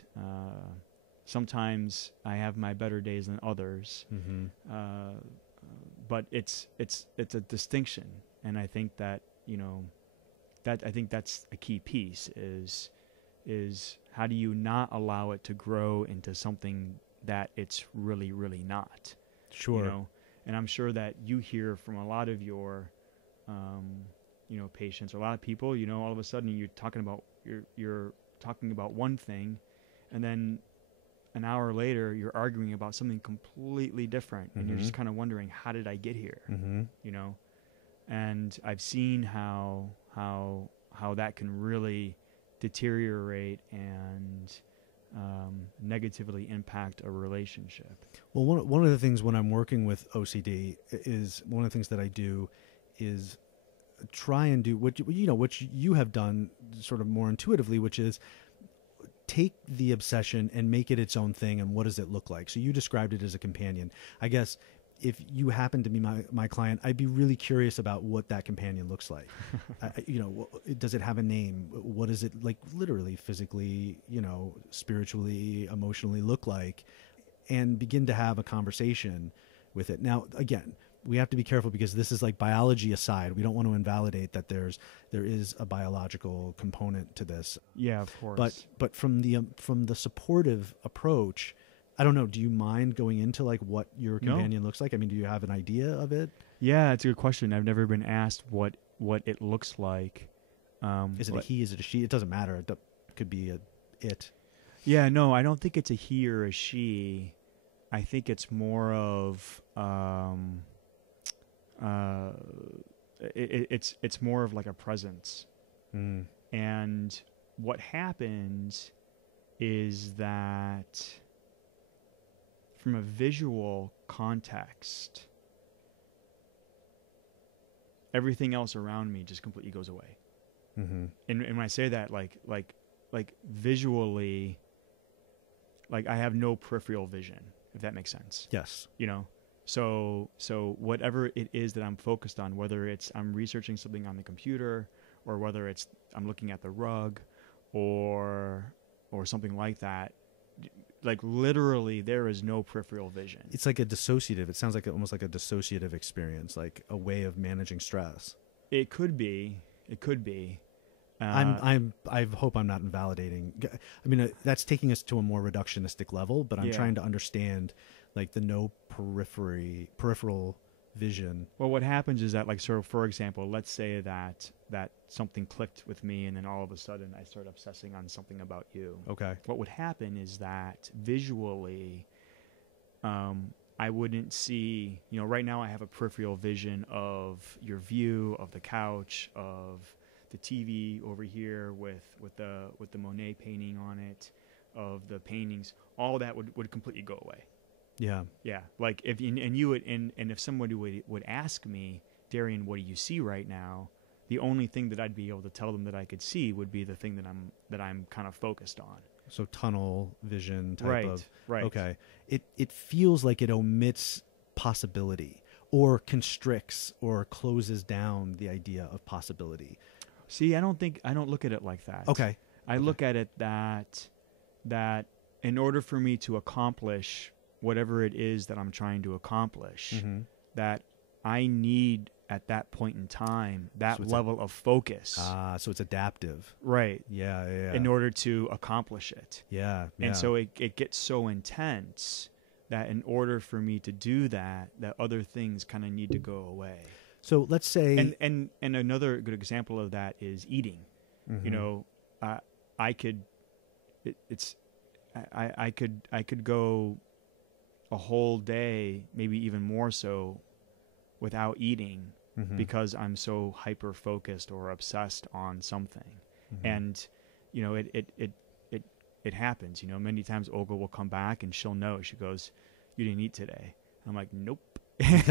sometimes I have my better days than others. But it's a distinction, and I think that I think that's a key piece is how do you not allow it to grow into something that it's really, really not. Sure. And I'm sure that you hear from a lot of your patients, or a lot of people, all of a sudden you're talking about one thing, and then an hour later you're arguing about something completely different, and you're just kind of wondering, how did I get here? And I've seen how that can really deteriorate and negatively impact a relationship. Well, one of the things when I'm working with OCD is, one of the things that I do is try and do what you have done sort of more intuitively, which is take the obsession and make it its own thing. And what does it look like? So you described it as a companion. I guess if you happen to be my client, I'd be really curious about what that companion looks like. Does it have a name? What does it, like, literally, physically, spiritually, emotionally look like? And begin to have a conversation with it. Now, again, we have to be careful, because this is like biology aside. We don't want to invalidate that there is a biological component to this. Yeah, of course. But from the supportive approach, I don't know, do you mind going into like what your companion looks like? I mean, do you have an idea of it? Yeah, it's a good question. I've never been asked what it looks like. Is it a he? Is it a she? It doesn't matter. It could be it. Yeah, no, I don't think it's a he or a she. I think it's more of it's more of like a presence. And what happens is that from a visual context, everything else around me just completely goes away. And when I say that, like visually, like I have no peripheral vision, if that makes sense. Yes. So whatever it is that I'm focused on, whether it's I'm researching something on the computer, or whether it's I'm looking at the rug, or something like that, like literally there is no peripheral vision. It's like a dissociative. It sounds like almost like a dissociative experience, like a way of managing stress. It could be. I hope I'm not invalidating. I mean, that's taking us to a more reductionistic level, but I'm trying to understand like the no peripheral vision. Well, what happens is that, like, sort of, for example, let's say that something clicked with me, and then all of a sudden I start obsessing on something about you. Okay. What would happen is that visually, I wouldn't see, right now I have a peripheral vision of your view, of the couch, of the TV over here with the Monet painting on it, of the paintings. All that would completely go away. Yeah. Yeah. Like if somebody would ask me, Darien, what do you see right now? The only thing that I'd be able to tell them that I could see would be the thing that I'm kind of focused on. So tunnel vision type Right, of. right. Okay. It feels like it omits possibility or constricts or closes down the idea of possibility. See, I don't look at it like that. Okay. I look at it that in order for me to accomplish whatever it is that I'm trying to accomplish, Mm-hmm. that I need at that point in time that So it's level of focus. So it's adaptive. Right. Yeah. In order to accomplish it. Yeah. And so it gets so intense that in order for me to do that other things kind of need to go away. So let's say, and another good example of that is eating. Mhm. You know, I could go a whole day, maybe even more so, without eating Mhm. because I'm so hyper focused or obsessed on something. Mhm. And you know, it happens. You know, many times Olga will come back and she'll know. She goes, "You didn't eat today." I'm like, "Nope." And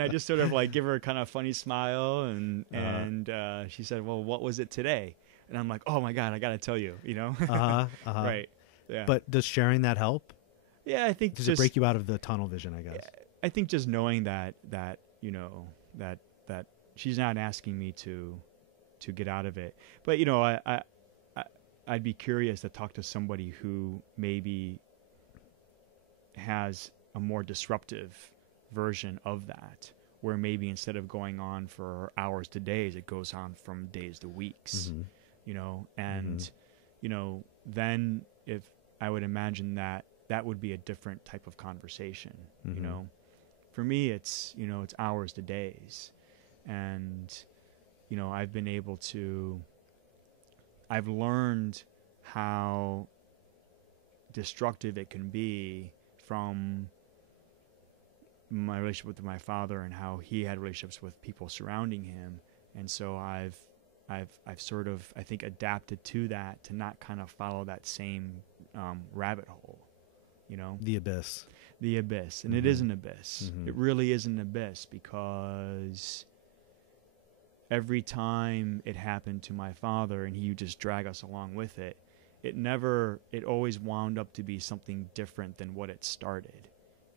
I just sort of like give her a kind of funny smile, and she said, "Well, what was it today?" And I'm like, "Oh my God, I got to tell you," you know? Right. Yeah. But does sharing that help? Yeah, I think Does it break you out of the tunnel vision, I guess? I think just knowing that you know that she's not asking me to get out of it. But you know, I'd be curious to talk to somebody who maybe has a more disruptive version of that, where maybe instead of going on for hours to days, it goes on from days to weeks. Mhm. You know, and you know, then if I would imagine that would be a different type of conversation. You Mhm. know, for me, it's, you know, it's hours to days, and you know, I've learned how destructive it can be from my relationship with my father and how he had relationships with people surrounding him. And so I've sort of, I think, adapted to that, to not kind of follow that same rabbit hole, you know? The abyss. And it is an abyss. Mhm. It really is an abyss, because every time it happened to my father and he would just drag us along with it, it always wound up to be something different than what it started,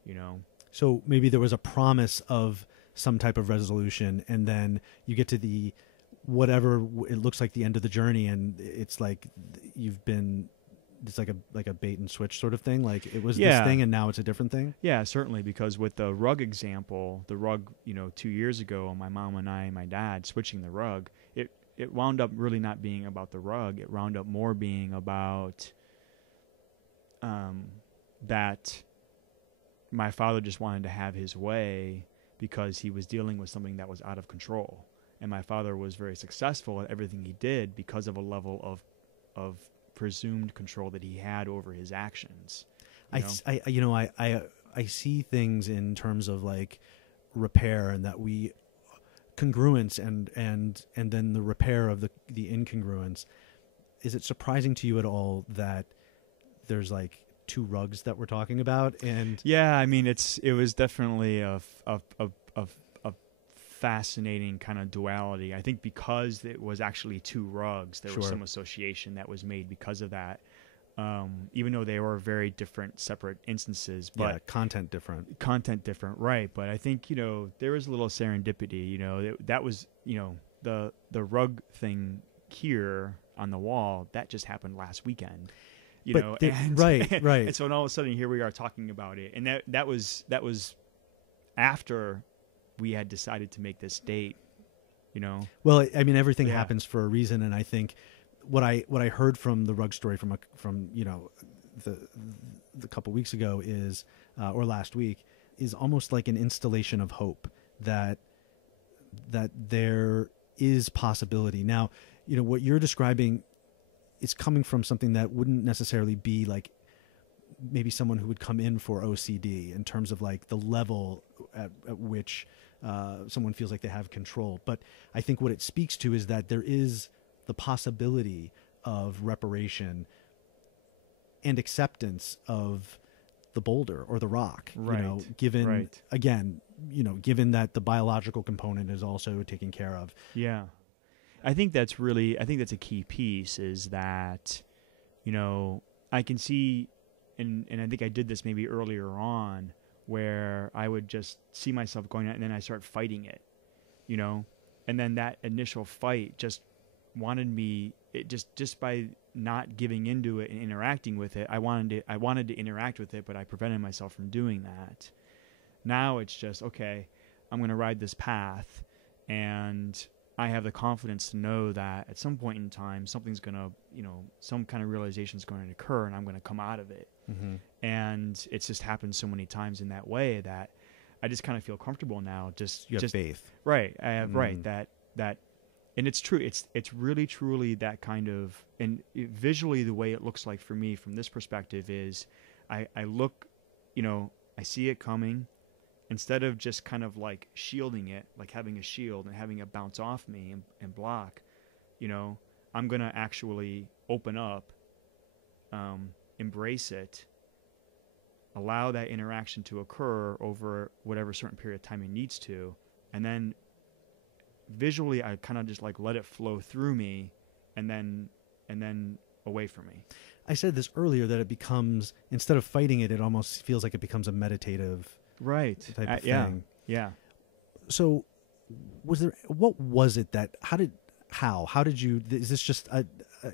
you know? So maybe there was a promise of some type of resolution, and then you get to the whatever it looks like the end of the journey, and it's like it's like a bait and switch sort of thing. Like it was this thing, and now it's a different thing. Yeah, certainly. Because with the rug example, the rug, you know, 2 years ago, my mom and I and my dad switching the rug, it wound up really not being about the rug. It wound up more being about that my father just wanted to have his way because he was dealing with something that was out of control. And my father was very successful at everything he did because of a level of presumed control that he had over his actions. I see things in terms of like repair, and that congruence and then the repair of the incongruence. Is it surprising to you at all that there's like two rugs that we're talking about? And yeah, I mean, it was definitely a fascinating kind of duality. I think because it was actually two rugs, there was some association that was made because of that. Even though they were very different, separate instances, but yeah, content different, right? But I think, you know, there was a little serendipity. You know, that was, you know, the rug thing here on the wall that just happened last weekend. Right. And so all of a sudden here we are talking about it, and that was after we had decided to make this date. You know. Well, I mean, everything happens for a reason, and I think what I heard from the rug story from you know the couple weeks ago is or last week is almost like an installation of hope that there is possibility. Now, you know, what you're describing is coming from something that wouldn't necessarily be like maybe someone who would come in for OCD in terms of like the level at which someone feels like they have control. But I think what it speaks to is that there is the possibility of reparation and acceptance of the boulder or the rock, right. You know, given again, you know, given that the biological component is also taken care of. Yeah. I think that's a key piece, is that I can see, and I think I did this maybe earlier on, where I would just see myself going out and then I start fighting it, and then that initial fight just wanted me, it just by not giving into it and interacting with it, I wanted to interact with it, but I prevented myself from doing that. Now it's just, okay, I'm going to ride this path, and I have the confidence to know that at some point in time, something's going to, some kind of realization is going to occur, and I'm going to come out of it. Mm-hmm. And it's just happened so many times in that way that I just kind of feel comfortable now. You have faith. Right. I have, right. That, and it's true. It's really, truly that kind of, and visually the way it looks like for me from this perspective is I look, I see it coming. Instead of just kind of like shielding it, like having a shield and having it bounce off me and block, I'm going to actually open up, embrace it, allow that interaction to occur over whatever certain period of time it needs to, and then visually I kind of just like let it flow through me and then away from me. I said this earlier that it becomes, instead of fighting it, it almost feels like it becomes a meditative type of thing. Yeah. So what was it that, how did you, is this just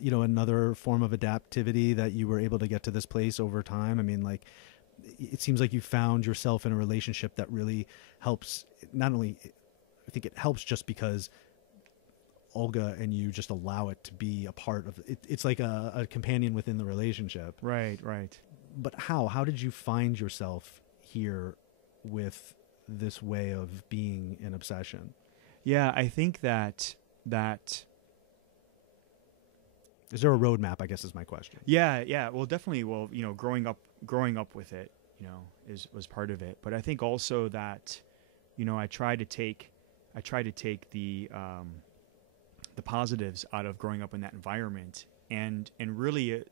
another form of adaptivity that you were able to get to this place over time? I mean, like, it seems like you found yourself in a relationship that really helps. Not only, I think it helps just because Olga and you just allow it to be a part of it. It's like a companion within the relationship. Right. But how did you find yourself here with this way of being in obsession? Yeah, I think that is there a roadmap, I guess, is my question. Yeah. Well, definitely. Well, growing up with it, was part of it. But I think also that, I try to take the positives out of growing up in that environment, and really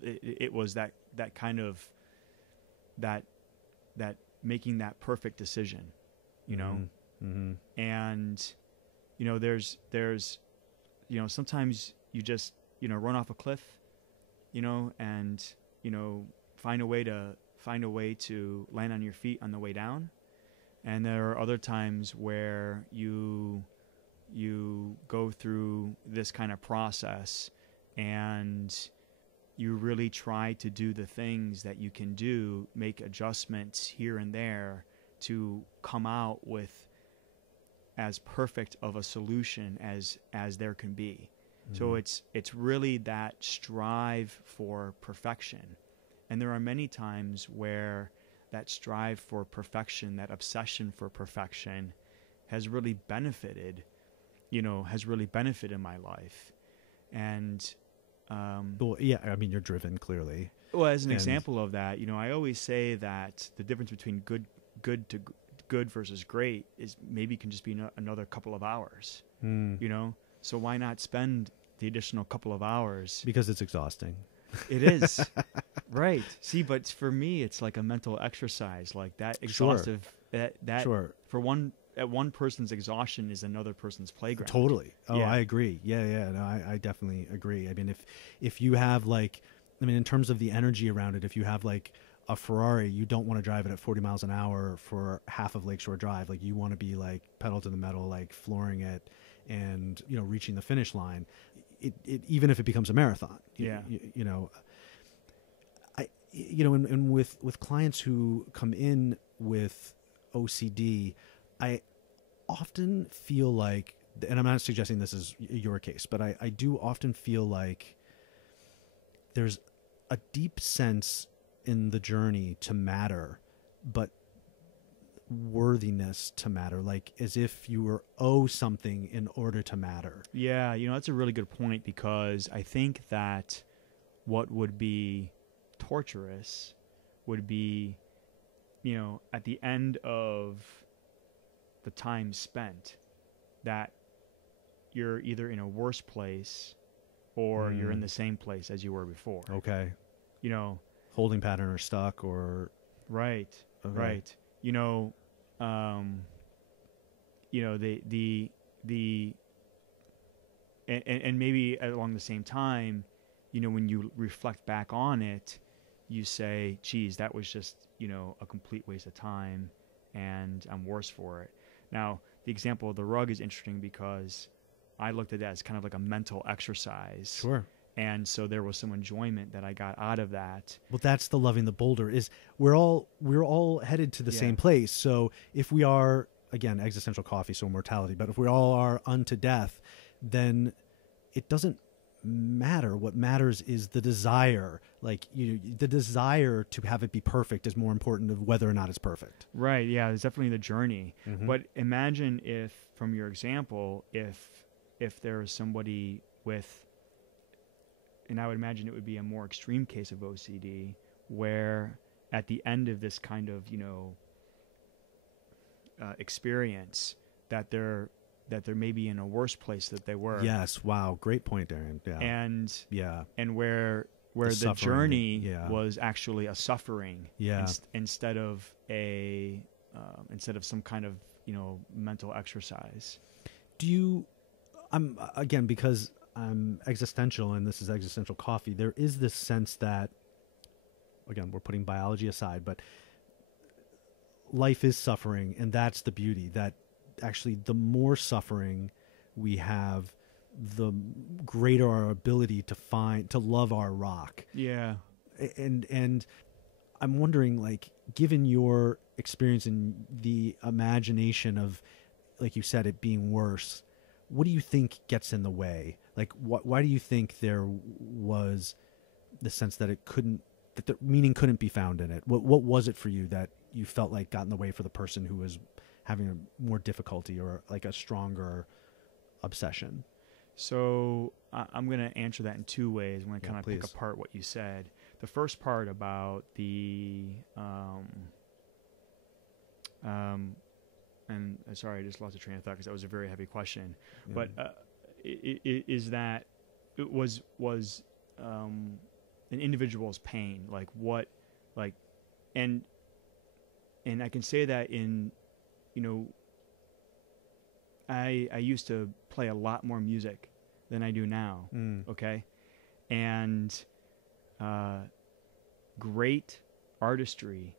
it was that kind of that making that perfect decision, Mm-hmm. and there's sometimes you just run off a cliff, and find a way to land on your feet on the way down, and there are other times where you go through this kind of process and you really try to do the things that you can do, make adjustments here and there to come out with as perfect of a solution as there can be. Mm-hmm. So it's really that strive for perfection. And there are many times where that strive for perfection, that obsession for perfection has really benefited my life. And well, yeah, I mean, you're driven clearly. Well, as an example of that, I always say that the difference between good versus great is maybe can just be another couple of hours. So why not spend the additional couple of hours? Because it's exhausting. It is. Right. See, but for me, it's like a mental exercise, like that exhaustive. Sure. That sure. For one person's exhaustion is another person's playground. Totally. Oh, yeah. I agree. Yeah. No, I definitely agree. I mean, if you have in terms of the energy around it, if you have like a Ferrari, you don't want to drive it at 40 miles an hour for half of Lakeshore Drive. Like, you want to be like pedal to the metal, like flooring it and, reaching the finish line. It even if it becomes a marathon. And with clients who come in with OCD, I often feel like, and I'm not suggesting this is your case, but I do often feel like there's a deep sense in the journey to matter, but worthiness to matter, like as if you were owe something in order to matter. Yeah, that's a really good point, because I think that what would be torturous would be, at the end of the time spent, that you're either in a worse place or you're in the same place as you were before. Okay. Holding pattern or stuck or... Right. Okay. Right. And maybe along the same time, when you reflect back on it, you say, geez, that was just, a complete waste of time, and I'm worse for it. Now, the example of the rug is interesting because I looked at that as kind of like a mental exercise. Sure. And so there was some enjoyment that I got out of that. Well, that's the loving the boulder. Is we're all headed to the same place. So if we are, again, existential coffee, so mortality, but if we all are unto death, then it doesn't matter. What matters is the desire. Like, the desire to have it be perfect is more important than whether or not it's perfect. Right. Yeah. It's definitely the journey. Mm-hmm. But imagine if, from your example, if there is somebody with, and I would imagine it would be a more extreme case of OCD, where at the end of this kind of, experience, that they're maybe in a worse place that they were. Yes. Wow. Great point, Darien. Yeah. And where the journey was actually a suffering. Yeah. Instead of some kind of, mental exercise. Because I'm existential and this is existential coffee, there is this sense that, again, we're putting biology aside, but life is suffering, and that's the beauty, that actually the more suffering we have, the greater our ability to love our rock. Yeah. And I'm wondering, like, given your experience in the imagination of, like you said, it being worse, what do you think gets in the way? Like, why do you think there was the sense that that the meaning couldn't be found in it? What was it for you that you felt like got in the way for the person who was having a more difficulty or like a stronger obsession? So I'm going to answer that in two ways. I'm going to kind of pick apart what you said. The first part about the and sorry, I just lost the train of thought because that was a very heavy question. Yeah. But is that it was an individual's pain, like what, like, and I can say that in, I used to play a lot more music than I do now. Okay, and great artistry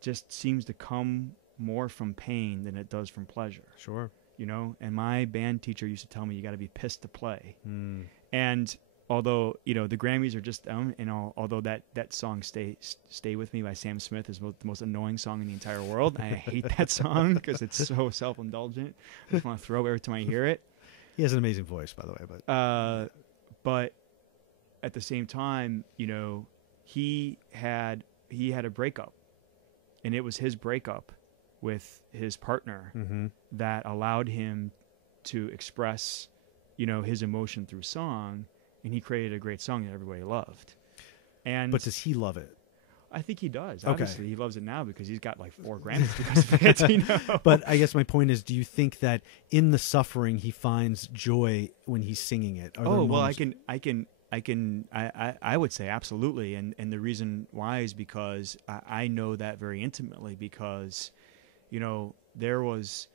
just seems to come more from pain than it does from pleasure. Sure. And my band teacher used to tell me you got to be pissed to play. And although, the Grammys are just, although that song Stay With Me by Sam Smith is the most annoying song in the entire world. I hate that song because it's so self-indulgent. I just want to throw it every time I hear it. He has an amazing voice, by the way. But at the same time, he had a breakup, and it was his breakup with his partner that allowed him to express, his emotion through song, and he created a great song that everybody loved. But does he love it? I think he does. Okay. Obviously, he loves it now because he's got like 4 Grammys because of it. But I guess my point is, do you think that in the suffering he finds joy when he's singing it? I would say absolutely, and the reason why is because I know that very intimately, because there was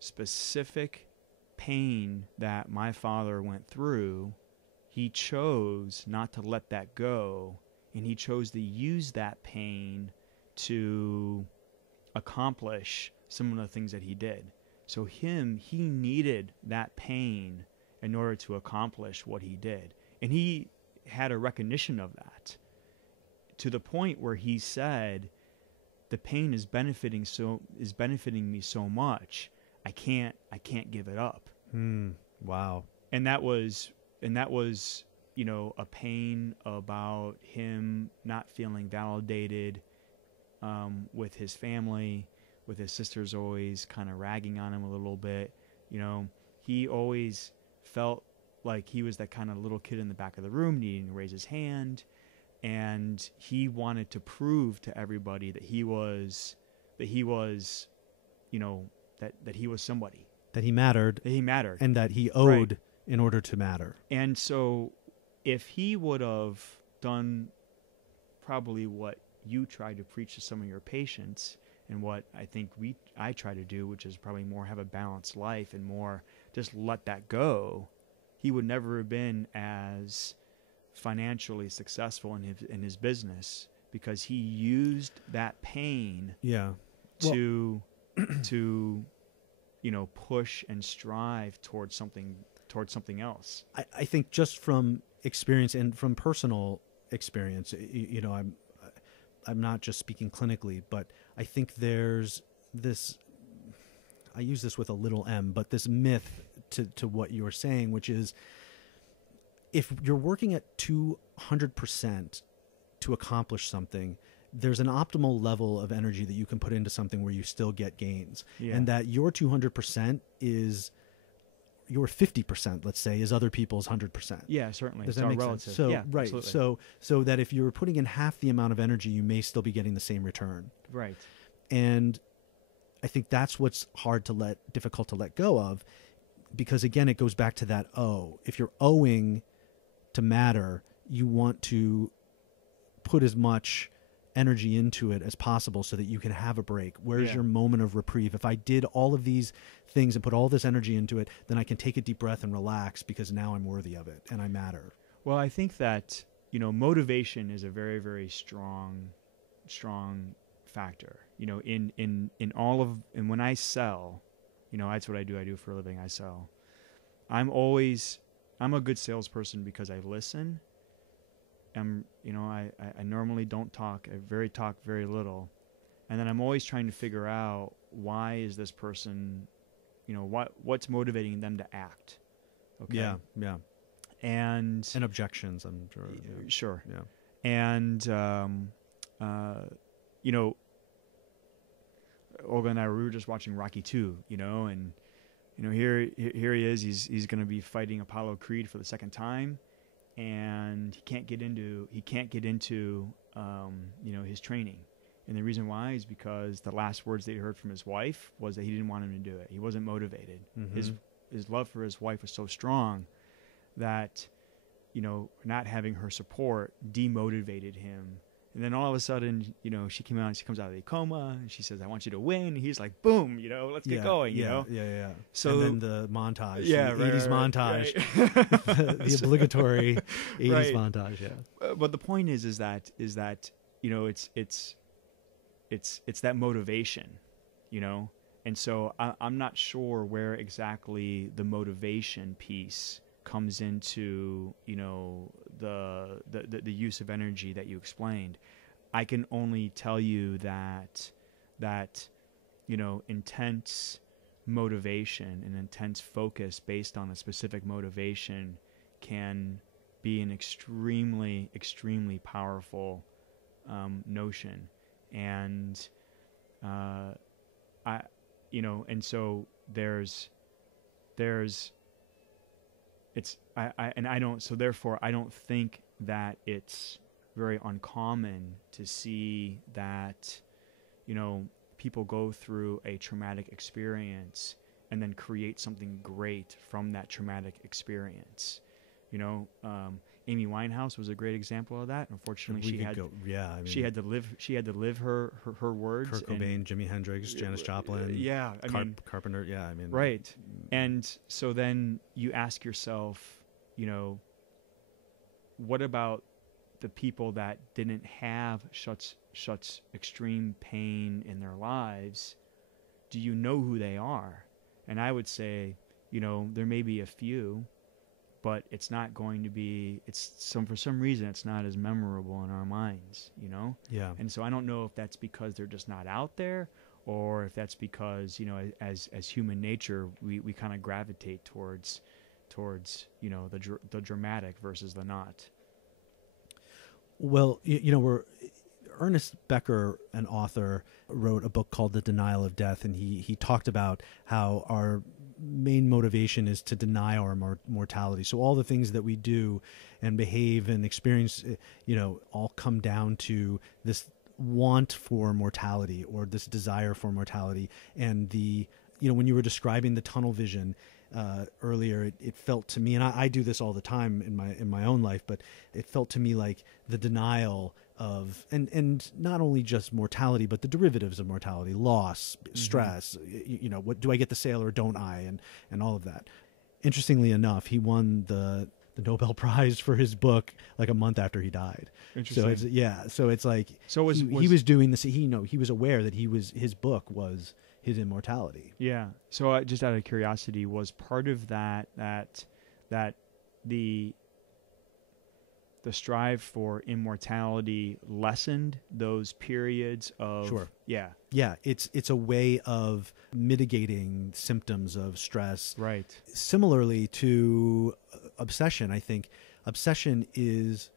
specific pain that my father went through. He chose not to let that go, and he chose to use that pain to accomplish some of the things that he did. So he needed that pain in order to accomplish what he did. And he had a recognition of that, to the point where he said, the pain is benefiting me so much, I can't give it up. Wow. And that was a pain about him not feeling validated with his family, with his sisters always kind of ragging on him a little bit. He always felt like he was that kind of little kid in the back of the room needing to raise his hand, and he wanted to prove to everybody that he was somebody, that he mattered, and that he owed in order to matter. And so if he would have done probably what you try to preach to some of your patients, and what I think I try to do, which is probably more have a balanced life and more just let that go, he would never have been as financially successful in his business, because he used that pain to push and strive towards something else. I think just from experience and from personal experience, I'm not just speaking clinically, but I think there's this, I use this with a little m, but this myth to what you were saying, which is if you're working at 200% to accomplish something, there's an optimal level of energy that you can put into something where you still get gains. Yeah. And that your 200% is your 50%, let's say, is other people's 100%. Yeah, certainly. Does it's that make relative. sense? So, yeah, right. Absolutely. So that if you're putting in half the amount of energy, you may still be getting the same return. Right. And I think that's what's difficult to let go of, because again, it goes back to that if you're owing to matter, you want to put as much energy into it as possible so that you can have a break. Where's your moment of reprieve? If I did all of these things and put all this energy into it, then I can take a deep breath and relax, because now I'm worthy of it and I matter. Well, I think that, motivation is a very, very strong factor. In all of, and when I sell, that's what I do. I do for a living. I sell. I'm a good salesperson because I listen. I normally don't talk. I talk very little. And then I'm always trying to figure out, why is this person, what's motivating them to act. Okay. Yeah. And objections, I'm sure. Yeah. Sure. Yeah. And, Olga and I, we were just watching Rocky 2, and, here he is, he's going to be fighting Apollo Creed for the second time. And he can't get into his training, and the reason why is because the last words that he heard from his wife was that he didn't want him to do it. He wasn't motivated. Mm-hmm. His love for his wife was so strong that not having her support demotivated him. And then all of a sudden, she comes out of the coma, and she says, "I want you to win." And he's like, "Boom, let's get going." Yeah. So and then the montage, the 80s montage, right. the obligatory 80s montage. Yeah. But the point is that it's that motivation, And so I'm not sure where exactly the motivation piece comes into the use of energy that you explained. I can only tell you that intense motivation and intense focus based on a specific motivation can be an extremely, extremely powerful notion. And and so therefore I don't think that it's very uncommon to see that, people go through a traumatic experience and then create something great from that traumatic experience. Amy Winehouse was a great example of that. Unfortunately, she had to live her words. Kurt Cobain, Jimi Hendrix, Janis Joplin, Carpenter. Yeah, right. And so then you ask yourself, what about the people that didn't have such extreme pain in their lives? Do you know who they are? And I would say, there may be a few, but it's not going to be. For some reason, it's not as memorable in our minds. Yeah. And so I don't know if that's because they're just not out there, or if that's because as human nature, we kind of gravitate towards the dramatic versus the not. Well, Ernest Becker, an author, wrote a book called The Denial of Death, and he talked about how our main motivation is to deny our mortality. So all the things that we do and behave and experience, all come down to this want for mortality, or this desire for mortality. And when you were describing the tunnel vision earlier, it felt to me, and I do this all the time in my own life, but it felt to me like the denial of, and not only just mortality, but the derivatives of mortality, loss, stress, what do I get the sale or don't I, and all of that. interestingly enough, he won the Nobel Prize for his book like a month after he died. Interesting. So it's like he was doing this. He was aware that his book was his immortality. Yeah. So just out of curiosity, was part of that the strive for immortality lessened those periods of Sure. Yeah. Yeah, it's a way of mitigating symptoms of stress. Right. Similarly to obsession, I think obsession is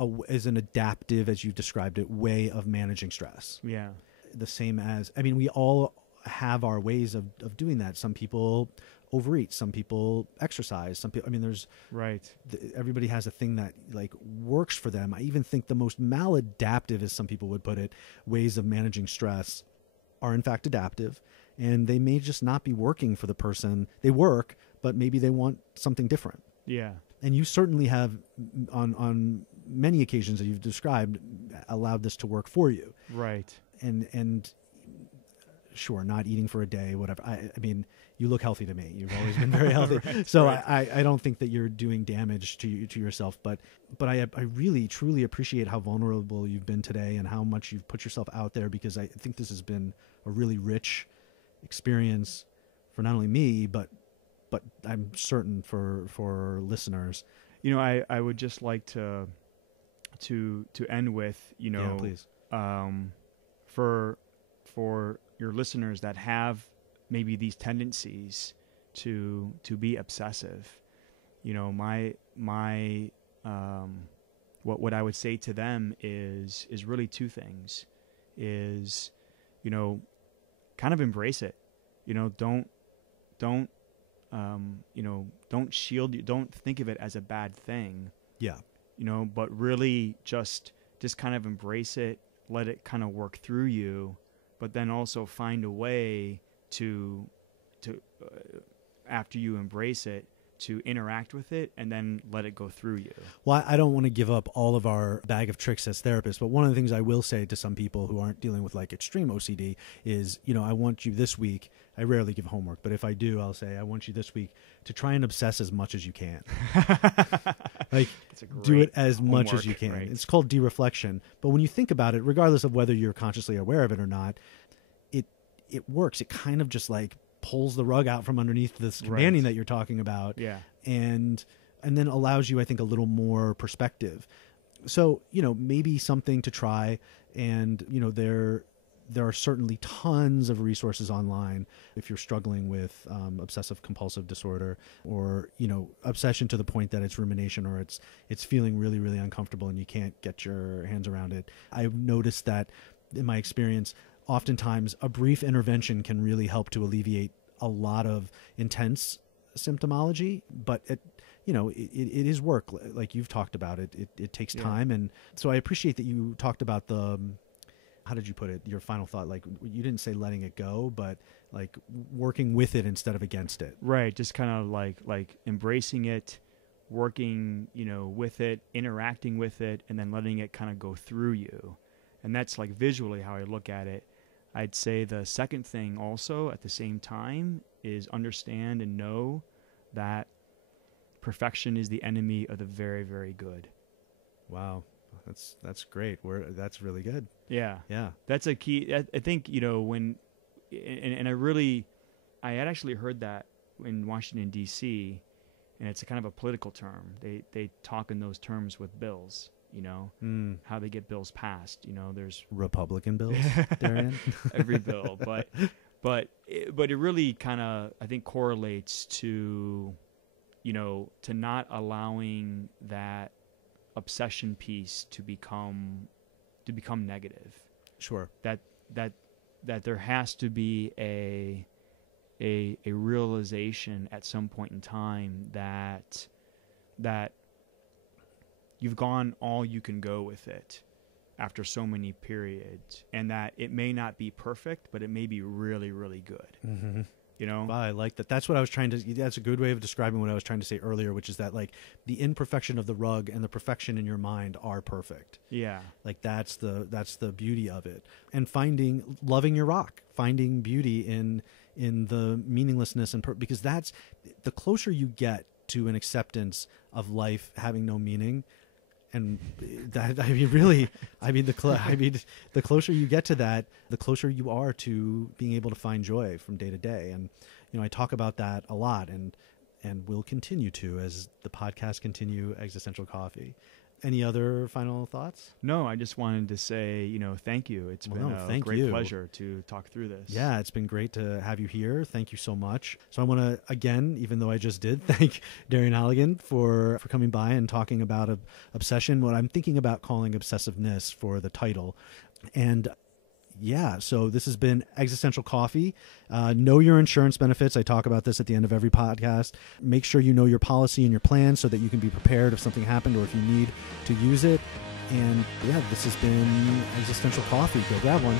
an adaptive, as you've described it, way of managing stress. Yeah. The same as, I mean, we all have our ways of doing that. Some people overeat, some people exercise, some people, I mean, there's right. Everybody has a thing that like works for them. I even think the most maladaptive, as some people would put it, ways of managing stress are in fact adaptive, and they may just not be working for the person. They work, but maybe they want something different. Yeah. And you certainly have, on many occasions that you've described, allowed this to work for you. Right. And sure, not eating for a day, whatever. I mean, you look healthy to me. You've always been very healthy. Right, so right. I don't think that you're doing damage to yourself. But I really, truly appreciate how vulnerable you've been today and how much you've put yourself out there, because I think this has been a really rich experience for not only me, but I'm certain for listeners. You know, I would just like to end with, you know, yeah, please. For your listeners that have maybe these tendencies to be obsessive, you know, what I would say to them is really two things. Is, you know, kind of embrace it. You know, don't shield you. Don't think of it as a bad thing. Yeah. You know, but really just kind of embrace it. Let it kind of work through you, but then also find a way to after you embrace it, to interact with it and then let it go through you. Well, I don't want to give up all of our bag of tricks as therapists, but one of the things I will say to some people who aren't dealing with like extreme OCD is, you know, I want you this week, I rarely give homework, but if I do, I'll say, I want you this week to try and obsess as much as you can. Like, do it as much as you can. Right. It's called dereflection. But when you think about it, regardless of whether you're consciously aware of it or not, it works. It kind of just like pulls the rug out from underneath this companion that you're talking about. Yeah. And then allows you, I think, a little more perspective. So, you know, maybe something to try. And, you know, there are certainly tons of resources online if you're struggling with obsessive-compulsive disorder, or, you know, obsession to the point that it's rumination, or it's feeling really, really uncomfortable and you can't get your hands around it. I've noticed that in my experience, oftentimes a brief intervention can really help to alleviate a lot of intense symptomology, but it is work, like you've talked about. It takes time. And so I appreciate that you talked about how did you put it, your final thought? Like, you didn't say letting it go, but like working with it instead of against it. Right. Just kind of like embracing it, working, you know, with it, interacting with it, and then letting it kind of go through you. And that's like visually how I look at it. I'd say the second thing also at the same time is understand and know that perfection is the enemy of the very, very good. Wow. That's great. That's really good. Yeah. Yeah. That's a key. I think, you know, when, and I had actually heard that in Washington, D.C., and it's a kind of a political term. They talk in those terms with bills. You know, how they get bills passed. You know, there's Republican bills, Darien. Every bill, but it really kind of, I think, correlates to, you know, to not allowing that obsession piece to become negative. Sure. That there has to be a realization at some point in time that you've gone all you can go with it after so many periods, and that it may not be perfect, but it may be really, really good. Mm-hmm. You know, I like that. That's what I was trying to. That's a good way of describing what I was trying to say earlier, which is that like the imperfection of the rug and the perfection in your mind are perfect. Yeah, like that's the beauty of it. And loving your rock, finding beauty in the meaninglessness because that's the closer you get to an acceptance of life having no meaning. And that, the closer you get to that, the closer you are to being able to find joy from day to day. And, I talk about that a lot and will continue to as the podcast continue Existential Coffee. Any other final thoughts? No, I just wanted to say, thank you. It's been a great pleasure to talk through this. Yeah, it's been great to have you here. Thank you so much. So I want to, again, even though I just did, thank Darien Hallagan for coming by and talking about obsession, what I'm thinking about calling obsessiveness for the title. And yeah, so this has been Existential Coffee. Know your insurance benefits. I talk about this at the end of every podcast. Make sure you know your policy and your plan so that you can be prepared if something happened or if you need to use it. And yeah, this has been Existential Coffee. Go grab one.